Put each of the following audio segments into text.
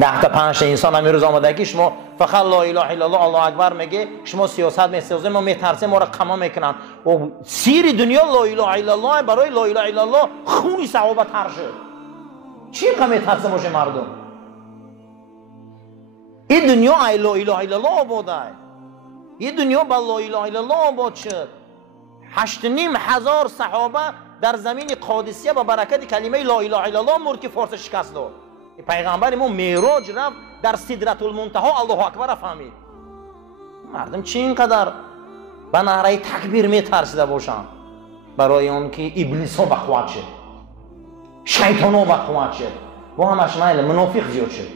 10 تا 5 تا انسان همین روز آمده که شما فقط لا اله الا الله الله اکبر میگه، شما سیاست میسازید، ما میترسیم ما را قما میکنن. و سیر دنیا لا اله الا الله، برای لا اله الا الله خونی صحابه تر شد. چی قم میترسه باشه مردم؟ این دنیا ای لا اله الا الله آباده، این دنیا با لا اله الا الله آباد شد. 8,500 صحابه در زمین قادسیه با برکت کلمه لا اله الا الله مرد که فارس شکست داد. پیغمبر ما معراج رفت، در سدرة المنتهی الله اکبر فهمید. مردم چی اینقدر به نعره تکبیر میترسیده باشن؟ برای اون که ابلیس ها بخواد شد، شیطان ها بخواد شد، با همش میل منافق زیاد شد.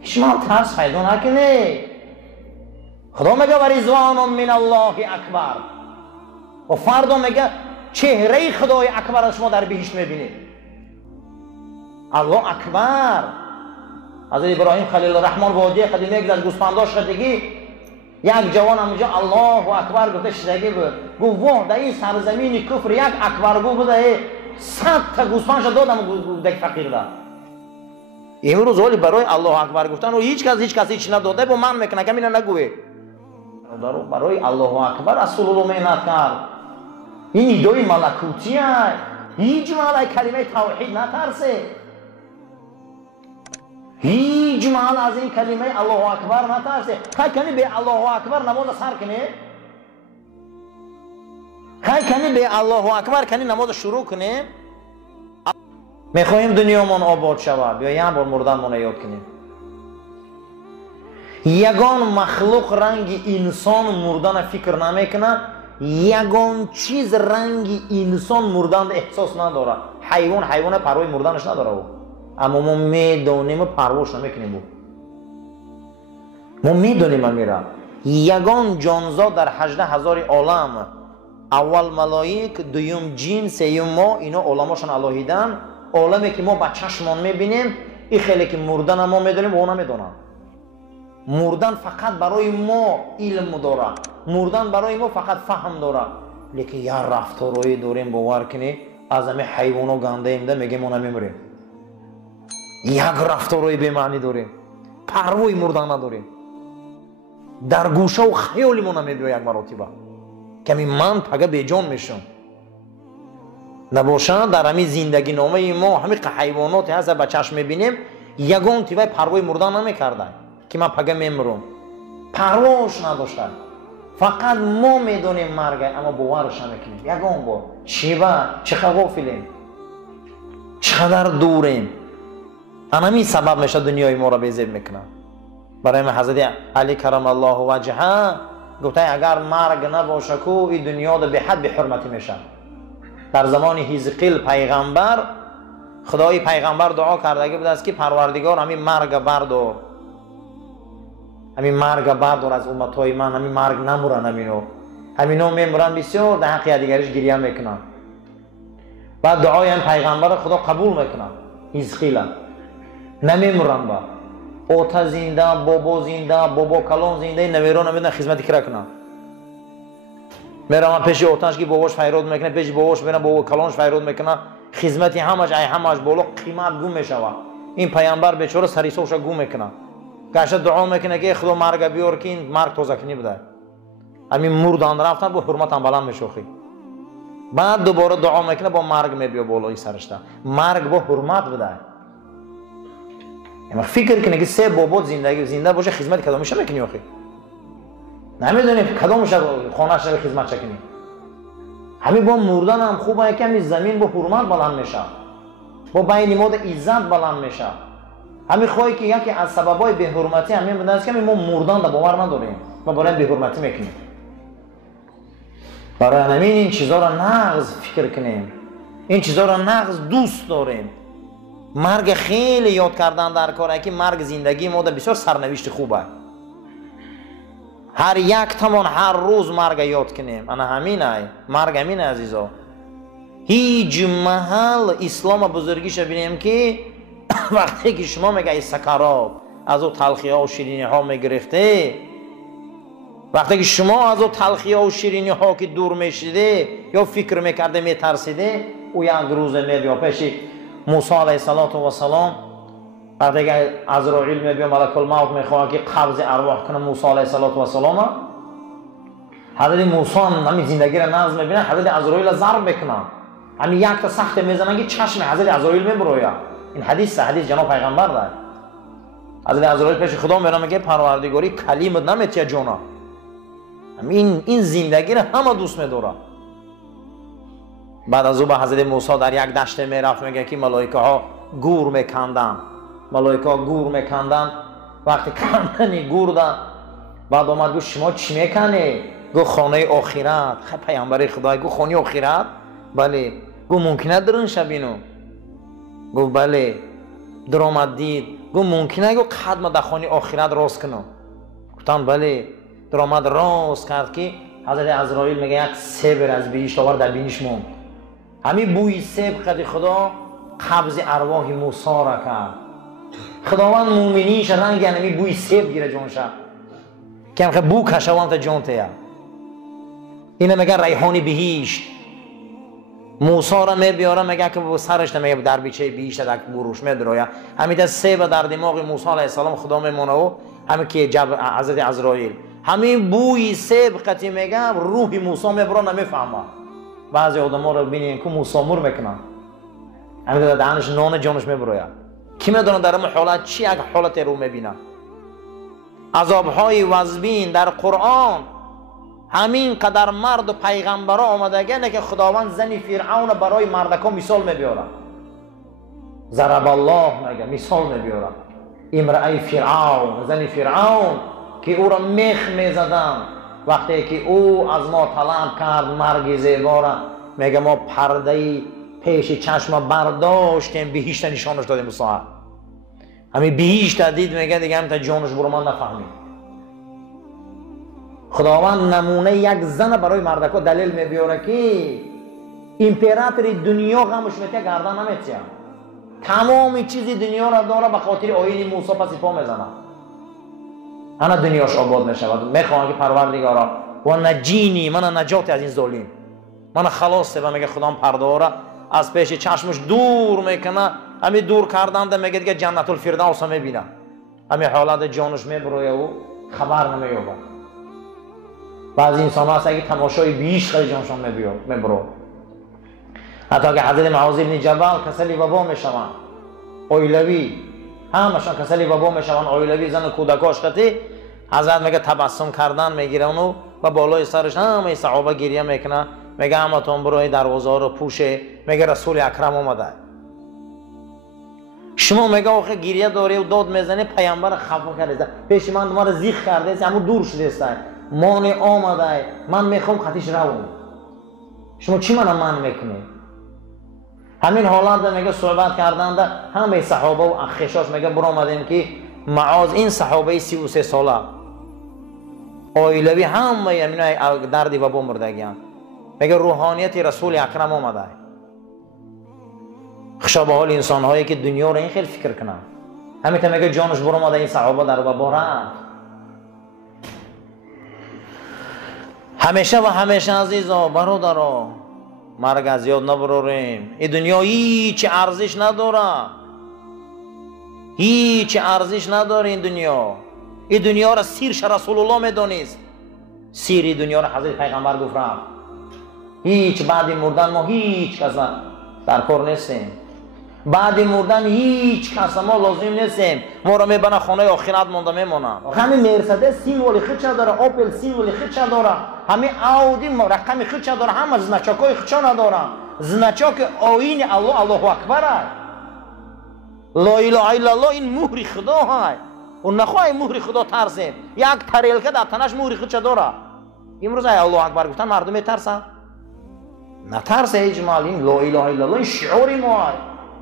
هیچ ما ترس پیدا نکنه. خدا میگه و رضوان من الله اکبر، و فردا میگه چهره خدای اکبر را شما در بهشت میبینید. الله اکبر. حضرت ابراهیم خلیل الرحمن وادی قدیمی یک از گوسفنداش خدگی، یک جوان همونجا الله اکبر گفته شدگی بود، گفت واه در این سرزمین کفر یک اکبر گو بوده 100 تا گوسفندش دادم گفت فقیر ده. امروز ولی برای الله اکبر گفتن و هیچ کس هیچ نداده با من میکنه که اینو نگوه. برای الله اکبر رسول الله مهنت کرد. این ایدای ملکوتیه. هیچ محل کلمه توحید نترسه، هیچ محل از این کلمه الله اکبر نترسه. خیلی کنی به الله اکبر نماز سر کنی، خیلی کنی به الله اکبر کنی نماز شروع کنی. میخواهیم دنیامون آباد شود، بیا یک بار مردنمون یاد کنیم. یگان مخلوق رنگ انسان مردن فکر نمیکنه، یگان چیز رنگ انسان مردن احساس نداره. حیوان پروای مردنش نداره او. اما ما میدونیم پرواش نمیکنیم. ما میدونیم میره. یگان جانزاد در 18,000 عالم، اول ملائک، دوم جن، سوم ما، اینا عالماشون الهیدن. عالمی که ما با چشمان میبینیم، این خیلی که مردن ما میدونیم و اونا میدونن. مردن فقط برای ما علم داره، مردن برای ما فقط فهم داره. لیکن یا رفتارهایی داریم باور کنی از همه حیوان گنده ایم ده میگیم اونا میمریم. یک رفتارهایی به معنی داریم، پروای مردن نداریم. در گوشه و خیالی ما نمیبیم یک مراتبه کمی من پگه به جان میشم. نباشه در همین زندگی نامه ما همین حیواناتی هست به چشم میبینیم، یگان تیوای پروای مردن نمیکردن که من پگه میمرم. پرواش نداشتن. فقط ما میدونیم مرگ، اما باورش نمیکنیم. یگان با چقدر غافلیم، چقدر دوریم. همین سبب میشه دنیای ما را بی‌زیب میکنه. برای من حضرت علی کرم الله وجهه گفته اگر مرگ نباشه کو این دنیا به حد به حرمتی میشه. در زمان حزقیل پیغمبر، خدای پیغمبر دعا کرده بود است که پروردگار همین مرگ بردار، همین مرگ بردار از امتهای من، همین مرگ نمورن، همینا میمورن بسیار در حق دیگرش گریه میکنن. بعد دعای این پیغمبر خدا قبول میکنن. حزقیل نمیمورن، با اوتا زنده، بابا زنده، بابا کلان زنده، نویران نمیدن خدمتی کرا کنن. میرم پیش اوتاش که باباش فیراد میکنه، پیش باباش میرم بابا کلانش فیراد میکنه، خدمتی همش بالا قیمت گم میشوه. این پیامبر بیچاره سریسوش گم میکنه، گشت دعا میکنه که خدا مرگ بیار که این مرگ تازه کنی بده. همین مردان رفتن با حرمت هم بلند میشوخی. بعد دوباره دعا میکنه با مرگ میبیا بالای سرش. مرگ با حرمت بده. اما فکر کنه که سه بابا زنده باشه خدمت کدامش میکنی آخه؟ نمیدونی کدامش خانه‌اش رو خدمت کنی. همین با مردن هم خوبه که همین زمین با حرمت بلند میشه، با بین ما عزت بلند میشه. همین خواهی که یکی از سببای به حرمتی همین بوده است که ما مردن را باور نداریم، ما برای به حرمتی میکنیم. برای همین این چیزا را نقض فکر کنیم، این چیزا را نقض دوست داریم. مرگ خیلی یاد کردن در کاره که مرگ زندگی ما بسیار سرنوشت خوبه. هر یک تمام هر روز مرگ یاد کنیم. انا همینه، مرگ همینه عزیزا. هیچ محل اسلام بزرگیش بینیم که وقتی که شما میگه سکرات از او تلخی ها و شیرینی ها میگرفته، وقتی که شما از او تلخی ها و شیرینی ها که دور میشیده یا فکر میکرده میترسیده، او یک روز میبیا پیش موسی علیه السلام وقتی که عزرائیل میبینه ملک الموت میخواد که قبض ارواح کنه موسی علیه السلام، حضرت موسی همین زندگی را ناز میبینه، حضرت عزرائیل ضرب میکنه، همین یک تا سخت میزنه که چشم حضرت عزرائیل میبروید. این حدیث جناب پیغمبر داره. حضرت عزرائیل پیش خدا میره میگه پروردگاری کلیمت نمیتیه جونا، این زندگی را همه دوست میداره. بعد از او به حضرت موسی در یک دشت میرفت، میگه که ملائکه ها گور میکندن، وقتی کندن گور دن، بعد آمد گفت شما چی میکنی؟ گفت خانه آخرت. پیامبر خدای گفت خانه آخرت؟ بله. گفت ممکنه درون شبینو؟ گفت بله. در آمد دید، گفت ممکنه گفت قدم در خانه آخرت راست کنم؟ گفتن بله. در آمد راست کرد که حضرت عزرائیل میگه یک سیب از بهشت آورد در بینیش موند. همین بوی سیب قد خدا قبض ارواح موسی را کرد. خداوند مومنیش رنگ همین بوی سیب گیره جونش که هم بو کشوان تا جون تیا. اینه میگه ریحان بهشت. موسی را میبیاره میگه که با سرش نمیگه در بیچه بهشت در بروش میدرویا. همین تا سیب در دماغ موسی علیه السلام خدا میمونه و همین که حضرت عزرائیل همین بوی سیب قتی میگه روح موسی میبره نمیفهمه. بعضی آدما رو ببینین که موسی مر میکنن، همین تا دهنش نان جانش میبرویا. کی میدونه در اون حالت چی یک حالت رو میبینه؟ عذاب‌های وزبین در قرآن همین قدر مرد و پیغمبرا آمدگه نه که خداوند زن فرعون برای مردکا مثال میبیاره. ضرب الله میگه مثال میبیاره. امرأه فرعون، زن فرعون که او را میخ میزدن وقتی که او از ما طلب کرد مرگ زیبا را، میگه ما پرده پیش چشم برداشتیم، بهشت نشانش دادیم. موسی همین بهشت دید میگه دیگه هم تا جانش برو من نفهمید. خداوند نمونه یک زن برای مردکا دلیل میبیاره که امپراتوری دنیا غمش میتیه گردن نمیتیه، تمام چیزی دنیا را داره به خاطر آیین موسی پس پا میزنه. انا دنیاش آباد میشود. میخوام که پروردگارا و نجینی، من نجات از این ظالم، من خلاص و میگه خدام پرده را از پیش چشمش دور میکنه. همین دور کردن ده میگه دیگه جنت الفردوس میبینه. همین حالت جانش میبروه و خبر نمییابه. بعضی انسان هست اگه تماشای بیش خیلی جانشان میبروه. حتی که حضرت معاذ بن جبل کسلی وبا میشوند، اویلوی همشان کسلی وبا میشوند، اویلوی زن کودکاش خطی حضرت میگه تبسم کردن میگیره اونو و بالای سرش همه صحابه گریه میکنه. میگه همتون برو دروازه رو پوشه. میگه رسول اکرم اومده. شما میگه آخه گریه داری و داد میزنی، پیامبر خفه کرده پیش من ما رو زیخ کرده، همون دور شده است، مانع آمده، من میخوام خطیش روم، شما چی من میکنی؟ همین حالت میگه صحبت کردن ده همه صحابه و اخشاش میگه برو آمدیم که معاذ این صحابه 33 ساله آیلوی همه یعنی دردی و بمردگیان. میگه روحانیت رسول اکرم آمده. خشا به حال انسان هایی که دنیا رو این خیلی فکر کنن. همین که میگه جانش برو آمده این صحابه در وبا رفت. همیشه و همیشه عزیزا برادرا مرگ از یاد نبراریم. این دنیا هیچ ارزش نداره، هیچ ارزش نداره. این دنیا را سیرش رسول الله میدونست. سیر دنیا را حضرت پیغمبر گفت رفت. هیچ بعد مردن ما هیچ کس در کار نیستیم. بعد مردن هیچ کس ما لازم نیستیم. ما را میبنه خانه آخرت مونده میمونه. همین مرسدس سیم ولی خود چه داره، آپل سیم ولی خود چه داره، همین آودی رقم خود چه داره، همه زنچاکای خود چه نداره. زنچاک آیین الله، الله اکبر است. لا اله الا الله این مهر خدا های. و نخواه مهر خدا ترسیم. یک تریلکه در تنش مهر خود چه داره. امروز الله اکبر گفتن مردم میترسن؟ نترسه اجمال. این لا اله الا الله این شعوری ما های.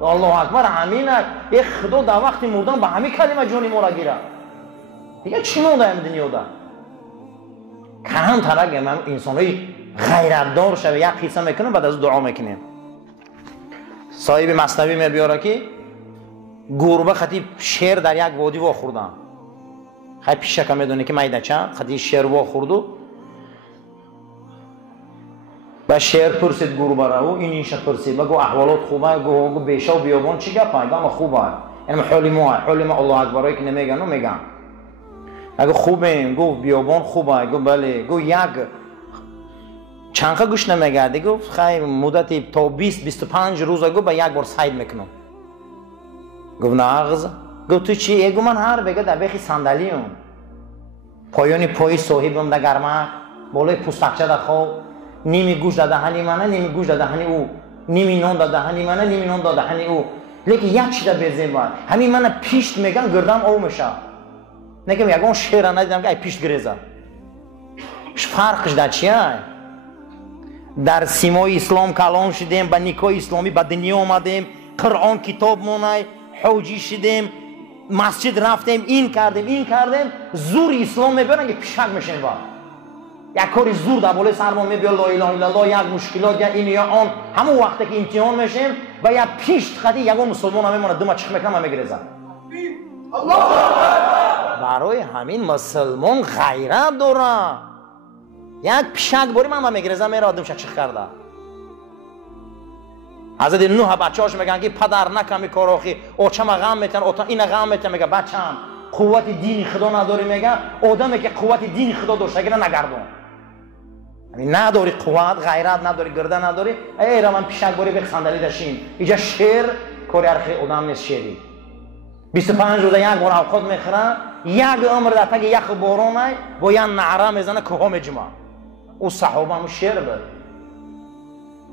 الله اکبر همین است. یک خدا در وقت مردن به همین کلمه جون ما را گیره. دیگه چی مونده این دنیا ده؟ کم ترک هم انسانای غیرتدار شوه یک قصه میکنه بعد از دعا میکنیم. صاحب مثنوی میبیاره که گربه خطی شیر در یک وادی وا خوردن. خیلی پیشه که میدونه که میده چند خطی شیر وا خوردو با شیر پرسید گربه را و این ایشه پرسید بگو احوالات خوبه؟ گو بیشا و بیابان چی گپه؟ گم خوبه. یعنی حالی ما الله اکبرایی که نمیگن و میگن اگه خوبیم گفت بیابان خوبه گفت بله گفت یک چند گوش نمیگرده گفت خیلی مدتی تا 20-25 روز گفت به یک بار سعید میکنم گفت نغز گفت تو چی؟ گفت من هر بگه در بیخی صندلیم پایانی پای صاحبم در گرمه بالای پوستکچه در خواب نیمی گوش در دهنی منه نیمی گوش در دهنی او نیمی نان در دهنی منه نیمی نان در دهنی او لیکن یک چی در بیزیم باید همین من پیشت میگن گردم او میشه نگم یکان شعر ندیدم که ای پیشت گریزه فرقش در چیه؟ در سیمای اسلام کلان شدیم به نکاح اسلامی به دنیا آمدیم قرآن کتاب مونای حوجی شدیم مسجد رفتیم این کردیم زور اسلام میبرن که پیشک میشیم با یک کاری زور در بالای سر ما میبیاد لا اله الا الله یک مشکلات یا این یا آن همون وقتی که امتحان میشیم و یک پیشت خدی یکان مسلمان هم میمونه دو چخ میکنم هم میگریزن برای همین مسلمان غیرت داره یک پیشک باری من میگریزم میره آدم چخ کرده حضرت نوح بچه‌هاش میگن که پدر نکمی کاراخی اوچم غم میتن اوتا این غم میتن میگه بچم قوت دین خدا نداری میگه آدمی که قوت دین خدا داشته گیره نگردون یعنی نداری قوت غیرت نداری گرده نداری ای را من پیشک باری بخ صندلی داشتین اینجا شعر کاری ارخی آدم نیست شعری 25 روز یک بار اوقات میخورن یک عمر در تک یخ بارونه با یک نعره میزنه کوه میجمع او صحابه هم شعر بود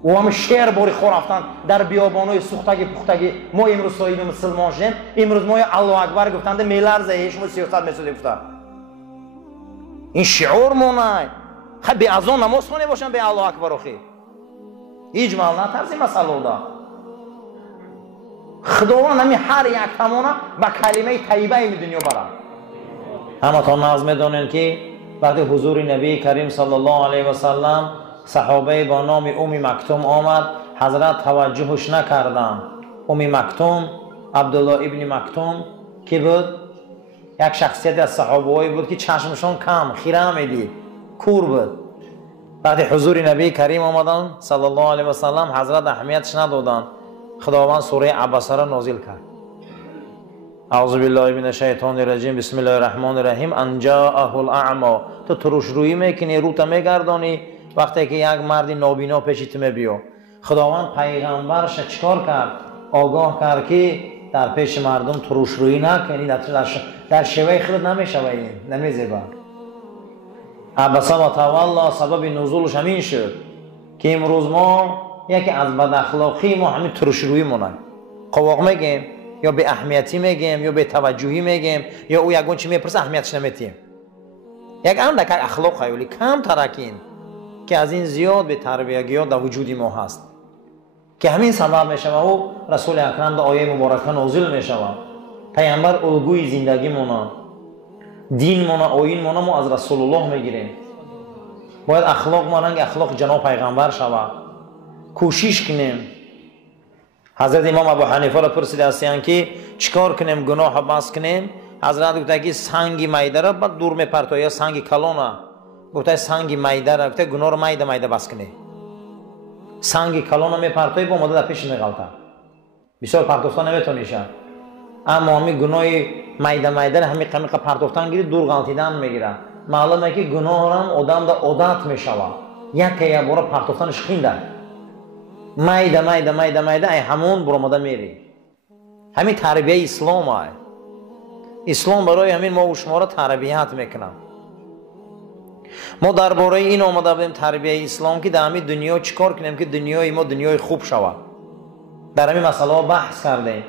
و هم شعر باری خور رفتن در بیابانای سوختگی پختگی ما امروز صاحب مسلمان شدیم امروز ما الله اکبر گفتند میلرزه شما سیاست میسازید گفتن این شعور مونای خب به اذان نماز خونه باشن به الله اکبر اخی هیچ مال نترسی مسئله دا خداوند همین هر یک تمونه با کلمه طیبه این دنیا برن همه تا ناز میدونن که وقتی حضور نبی کریم صلی الله علیه و سلم صحابه با نام مکتوم آمد حضرت توجهش نکردن مکتوم عبدالله ابن مکتوم که بود یک شخصیت از صحابه بود که چشمشون کم خیره میدید کور بود وقتی حضور نبی کریم آمدن صلی الله علیه و سلم حضرت اهمیتش ندادن خداوند سوره عبسه را نازل کرد اعوذ بالله من الشیطان الرجیم بسم الله الرحمن الرحیم ان جاءه الاعمی تو ترش روی میکنی رو تا میگردانی وقتی که یک مرد نابینا پیشت میبیو خداوند پیغمبرش چیکار کرد آگاه کرد که در پیش مردم ترش روی نکنی در شیوه خود نمیشوی نمیزیبا عبسه و تولا سبب نزولش همین شد که امروز ما یکی از بد اخلاقی ما همین ترش روی مونن قواق میگیم یا به اهمیتی میگیم یا به توجهی میگیم یا او یگون چی میپرسه اهمیتش نمیتیم یک اندک اخلاق خیلی کم ترکین که از این زیاد به تربیتیات در وجود ما هست که همین سبب میشه و رسول اکرم در آیه مبارکه نازل میشه پیامبر الگوی زندگی مونه دین مونه آیین مونه ما از رسول الله میگیریم باید اخلاق ما رنگ اخلاق جناب پیغمبر شود کوشش کنیم حضرت امام ابو حنیفه را پرسیده هستند که چیکار کنیم گناه بس کنیم حضرت گفته که سنگ میده را بعد دور میپرتو یا سنگ کلونه گفته سنگ میده را گفته گناه را میده بس کنی سنگ کلونه میپرتوی با مدت پیش میغلطه بسیار پرتوفتن نمیتونیشه اما همین گناه میده همین قمیقه پرتوفتن گیری دور غلطیدن میگیره معلومه که گناه را آدم در عادت میشوه یک بار پرتوفتنش خینده میده ای همون برآمده میری همین تربیه اسلام های اسلام برای همین ما و شما را تربیت میکنم ما درباره این آمده بودیم تربیه اسلام که در همین دنیا چیکار کنیم که دنیای ما دنیای خوب شود در همین مسئله ها بحث کردیم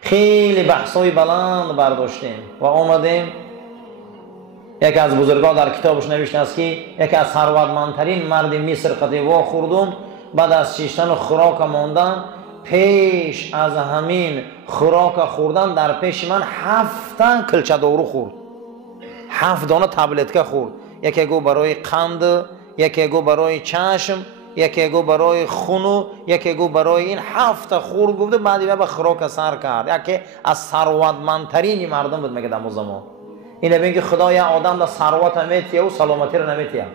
خیلی بحث های بلند برداشتیم و آمدیم یکی از بزرگان در کتابش نوشته است که یکی از ثروتمندترین مرد مصر قطعه وا خوردم بعد از چیشتن خوراک ماندن پیش از همین خوراک خوردن در پیش من 7 کلچه دارو خورد 7 دانه تبلتکه خورد یکی گو برای قند یکی گو برای چشم یکی گو برای خونو یکی گو برای این 7 خورد گفته بعدی به خوراک سر کرد یکی از ثروتمندترین مردم بود میگه در زمان اینه ببین که خدا یا آدم در ثروت نمیتیه و سلامتی رو نمیتیه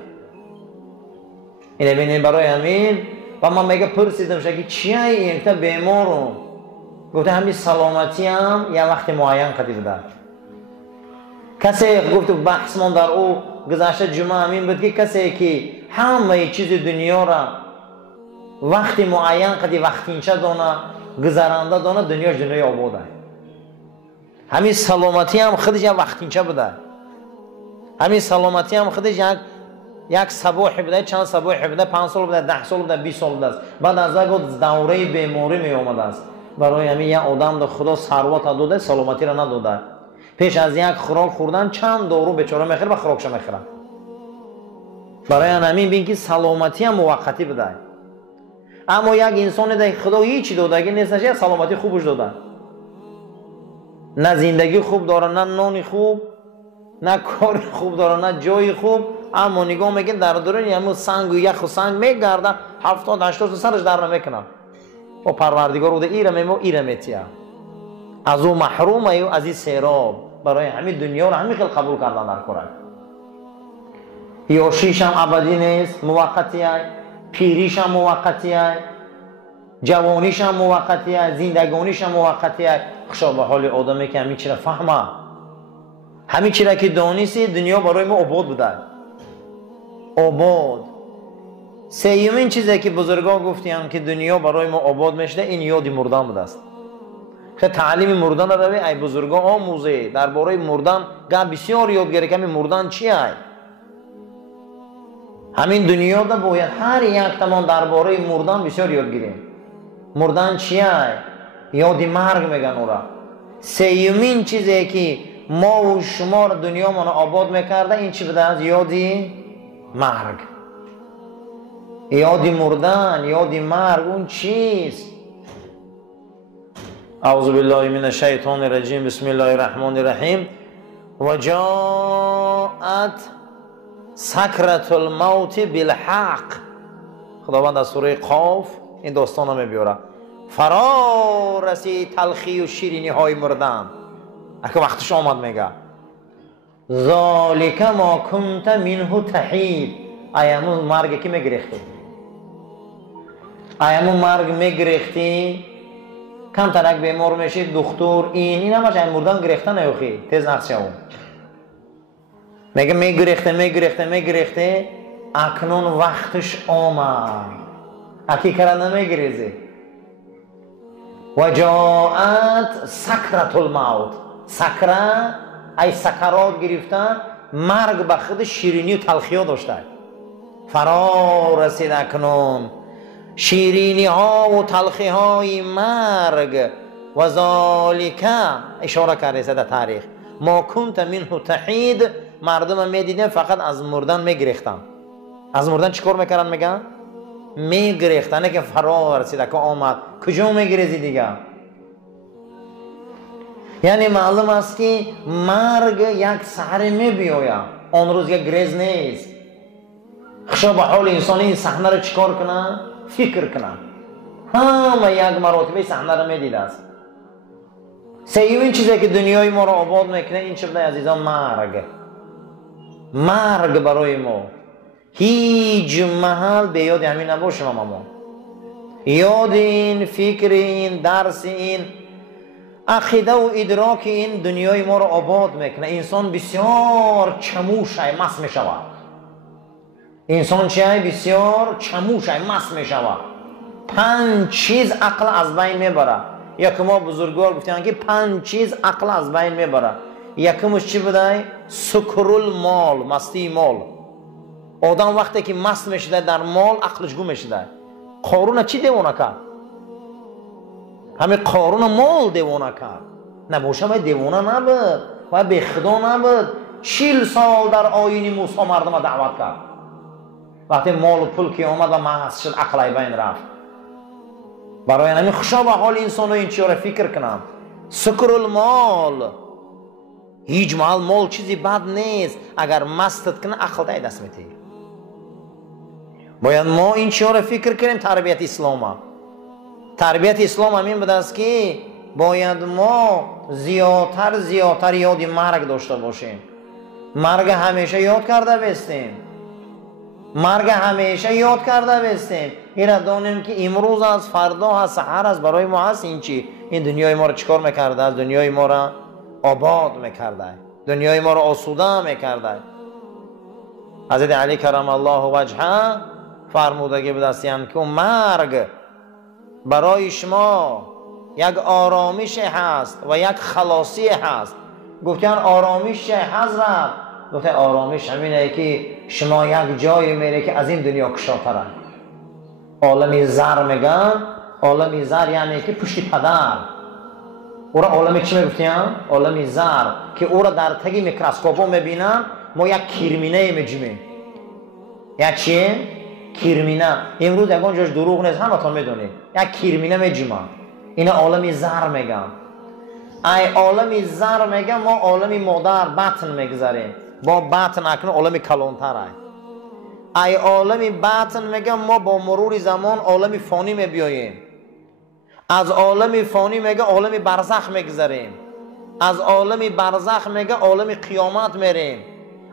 اینه ببین برای همین و من میگه پرسیدم که چیه این تا بیمارم گفته همین سلامتی هم یه وقت معین قدی بوده. کسی گفت بحث من در او گذشته جمعه همین بود که کسی که همه چیز دنیا را وقت معین قدی وقتینچه دانه گذرانده دانه دنیاش دنیای آباده. همین سلامتی هم خودش یک وقتینچه بوده. همین سلامتی هم خودش یک صباح بوده، چند صباح بوده، 5 سال بوده، 10 سال بوده، 20 سال بوده است. بعد از وقت دوره بیماری می آمده است. برای همین یک آدم در خدا ثروت داده سلامتی را نداده. پیش از یک خوراک خوردن چند دارو بیچاره میخوره و خوراکش میخوره. برای همین ببین که سلامتی هم موقتی بوده. اما یک انسان در خدا هیچی دادگی نیست، نه سلامتی خوبش داده. نه زندگی خوب داره، نه نان خوب، نه کار خوب داره، نه جای خوب. اما نگاه میگه در دوران همون سنگ و یخ و سنگ میگرده 70-80 سرش در نمیکنه. و پروردگار او ایره میمو ایره میتیه. از او محرومه و از این سیراب. برای همین دنیا رو همین خیلی قبول کردن در قرآن. یاشیش هم ابدی نیست، موقتیه. پیریش هم موقتیه. جوانیش هم موقتیه. زندگانیش هم موقتیه. خوشا به حال آدمی که همین چیزا فهمه. همین چیزا که دانیسی دنیا برای ما آباد بوده. آباد. سیومین چیزی که بزرگان گفتیم که دنیا برای ما آباد میشه این یاد مردن بوده است. خیلی تعلیم مردن رو ای بزرگان آموزه درباره مردن گپ بسیار یاد گیره که همین مردن چیه؟ همین دنیا دا باید هر یک تمام درباره مردن بسیار یاد گیریم. مردن چیه؟ یاد مرگ میگن او را. سیومین چیزی که ما و شما را دنیا ما آباد میکرده این چی بوده است؟ یادی مرگ. یادی مردن، یادی مرگ اون چیست؟ اعوذ بالله من الشیطان الرجیم بسم الله الرحمن الرحیم و جاءت سکرة الموت بالحق. خداوند از سوره قاف این داستان رو میبیاره. فرا رسید تلخی و شیرینی های مردن. اگه وقتش آمد میگه ذالک ما کنت منه تحید. ایامون مرگ که میگریختی، ایامون مرگ میگریختی. کم ترک بیمار میشید دکتر این همش این مردن گریختن نیوخی تیز نقصی اون میگه میگریخته اکنون وقتش آمد. اکی کرده نمیگریزی. و جاءت سکرة الموت. سکره ای سکرات گرفتن. مرگ به خود شیرینی و تلخی ها داشته. فرا رسید اکنون شیرینی ها و تلخی های مرگ. و ذالک اشاره کرده در تاریخ ما کنت منه تحید. مردم میدیدن فقط از مردن میگریختن. از مردن چیکار میکردن؟ میگن میگریختن که فرا رسید که آمد. کجا میگریزی دیگه؟ یعنی معلوم است که مرگ یک سحر میبیاید، آن روز یک گریز نیست. خشا به حال انسان این صحنه رو چیکار کنه؟ فکر کنه. همه یک مراتبه صحنه رو میدیده است. سیومین چیزی که دنیای ما رو آباد میکنه این چه بوده عزیزان؟ مرگ برای ما. هیچ محل به یاد همین نباشیم. ما یاد این، فکر این، درس این، عقیده و ادراک این دنیای ما رو آباد میکنه. انسان بسیار چموش مست میشود. انسان چیه؟ بسیار چموش مست میشود. 5 چیز عقل از بین میبره. یک ما بزرگوار گفتن که 5 چیز عقل از بین میبره. یکمش چی بوده؟ سکرول مال، مستی مال. آدم وقتی که مست میشده در مال عقلش گم میشده. قارون چی دیوانه کرد؟ همه قارون مال دیوانه کرد. نباشه باید دیوانه نبود، باید به خدا نبود. 40 سال در آیین موسی مردم دعوت کرد. وقتی مال و پول که آمد و محض شد عقل بین رفت. برای همین خوشا به حال انسان این چیزا رو فکر کنم. سکر المال. هیچ مال چیزی بد نیست. اگر مستت کنه عقل دای دست میتی. باید ما این چیزا رو فکر کنیم. تربیت اسلام. تربیت اسلام همین بوده است که باید ما زیادتر یاد مرگ داشته باشیم. مرگ همیشه یاد کرده بستیم. این را دانیم که امروز از فردا از سحر از برای ما هست. این چی؟ این دنیای ما رو چیکار میکرده؟ از دنیای ما رو آباد میکرده، دنیای ما رو آسوده میکرده. حضرت علی کرم الله وجهه فرمودگی به دستیان که مرگ برای شما یک آرامش هست و یک خلاصی هست. گفتن آرامش چه حضرت؟ گفتن آرامش همینه که شما یک جای میره که از این دنیا کشاتره. عالم زر میگن، عالم زر یعنی که پشت پدر. او را عالم چی میگفتیم؟ عالم زر که او را در تگی میکروسکوپ میبینن. ما یک کیرمینه میجیمیم. یک چیه؟ کیرمینه. امروز یکان جاش دروغ نیست، همه تا میدونید. یک کیرمینه میجیمن. اینا عالم زر میگن. ای عالم زر میگن ما عالم مادر بطن میگذاریم. با بطن اکنون عالم کلانتر ای عالم بطن میگن ما با مرور زمان عالم فانی میبیاییم. از عالم فانی میگه عالم برزخ میگذاریم. از عالم برزخ میگه عالم قیامت میریم.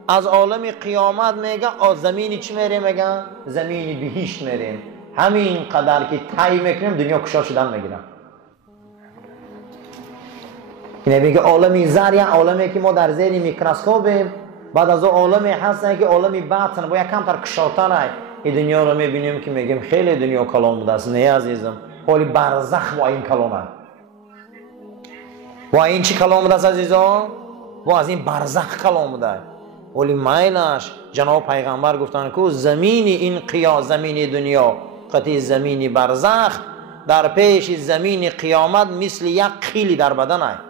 از عالم قیامت میگه زمینی چی میریم؟ میگه زمینی بهشت میریم. همین قدر که طی میکنیم دنیا کشا شدن میگیرم. اینه میگه عالم زر یا عالمی که ما در زیر میکروسکوپیم. بعد از عالمی هستن که عالم باطن با یک کم تر کشاتر این دنیا رو میبینیم که میگیم خیلی دنیا کلام بوده است. نه عزیزم، حالی برزخ با این کلامه. با این چی کلام بوده است عزیزان؟ با از این برزخ کلام بوده. ولی مایلش جناب پیغمبر گفتن که زمین این زمین دنیا قطعی زمین برزخ در پیش زمین قیامت مثل یک قیل در بدن است.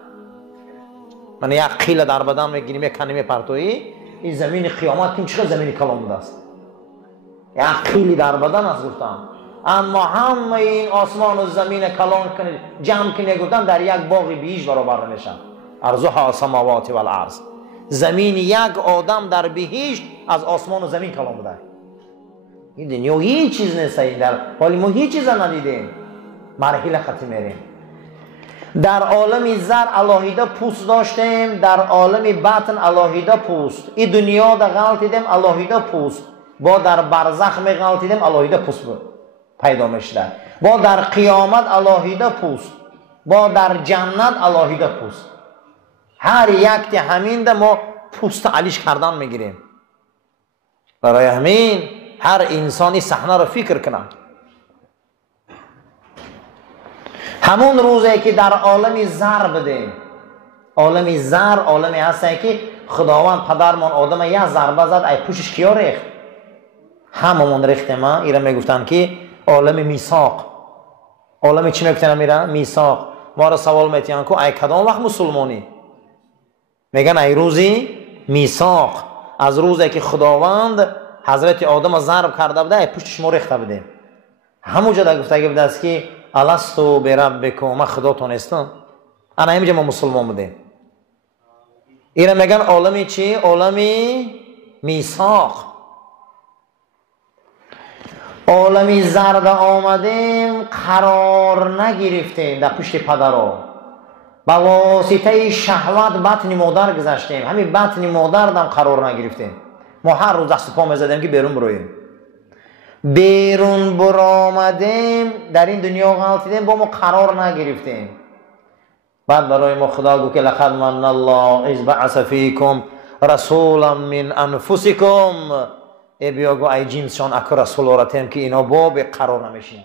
من یک قیل در بدن میگیریم یک کنیم پرتویی. این زمین قیامت این چقدر زمین کلام بوده است؟ یک قیل در بدن است گفتم. اما همه این آسمان و زمین کلام جمع کنه گفتن در یک باغ بهشت برابر نمیشن. ارضها السماوات والارض. زمین یک آدم در بهشت از آسمان و زمین کلام بوده. این دنیا هیچ چیز نیست. در حالی ما هیچ چیز ندیدیم. مرحله ختم میریم. در عالم زر الهیده پوست داشتیم، در عالم باطن الهیده پوست. این دنیا در غلطیدیم الهیده پوست. با در برزخ می غلطیدیم الهیده پوست پیدا میشد. با در قیامت الهیده پوست. با در جنت الهیده پوست. هر یک همین ده ما پوست علیش کردن میگیریم. برای همین هر انسانی صحنه رو فکر کنه. همون روزی که در عالم زر بدیم، عالم زر عالمی هسته که خداوند پدرمان آدم یک ضربه زد ای پوشش کیا ریخت؟ هممون ریختیم. اینا میگفتن که عالم میثاق. عالم چی میگفتن میرن؟ میثاق. ما را سوال میتیان که ای کدام وقت مسلمانی؟ میگن ای روزی میثاق. از روزی که خداوند حضرت آدم ضرب کرده بوده ای پوشش ما ریخته بودیم. همونجا در گفتگی بوده است که الستو بربکم، من خداتون هستم. انا اینجا ما مسلمان بودیم. اینا میگن عالمی چی؟ عالمی میثاق. عالمی زرد آمدیم قرار نگرفتیم در پشت پدرها. با واسطه شهوت بطن مادر گذشتیم. همین بطن مادر دم قرار نگرفتیم. ما هر روز دست پا میزدیم که بیرون برویم. بیرون برآمدیم در این دنیا غلطیدیم با ما قرار نگرفتیم. بعد برای ما خدا گفت که لقد من الله اذ بعث فیکم رسولا من انفسکم. ای بیا گو ای جنسشان اک رسول آورتیم که اینا باب قرار نمیشین.